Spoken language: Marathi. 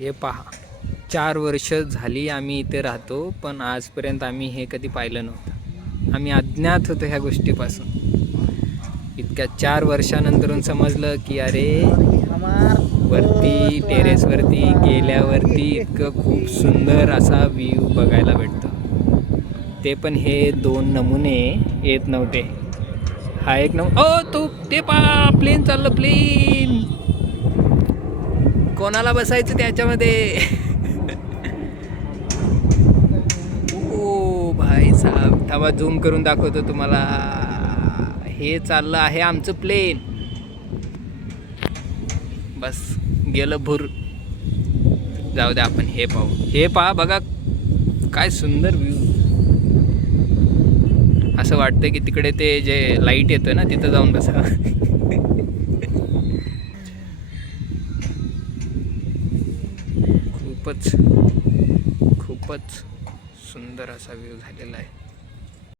हे पहा, 4 वर्ष झाली आम्ही इथे राहतो, पण आजपर्यंत आम्ही हे कधी पाहिलं नव्हतं. आम्ही अज्ञात होतो ह्या गोष्टीपासून. इतक्या 4 वर्षानंतरून समजलं की अरे, वरती टेरेसवरती गेल्यावरती इतकं खूप सुंदर असा व्ह्यू बघायला भेटतो. ते पण हे 2 नमुने येत नव्हते. हा एक तो ते पहा, प्लेन चाललं, प्लेन. कोणाला बसायचं त्याच्यामध्ये? ओ भाई साहब, थांबा झूम करून दाखवतो तुम्हाला. हे चाललं आहे आमचं प्लेन. बस गेलं भूर. जाऊ द्या, आपण हे पाहू. हे पहा, बघा काय सुंदर व्ह्यू. असं वाटतं की तिकडे ते जे लाईट येतोय ना, तिथं जाऊन बसा. खूपच सुंदर असा व्ह्यू झालेला आहे.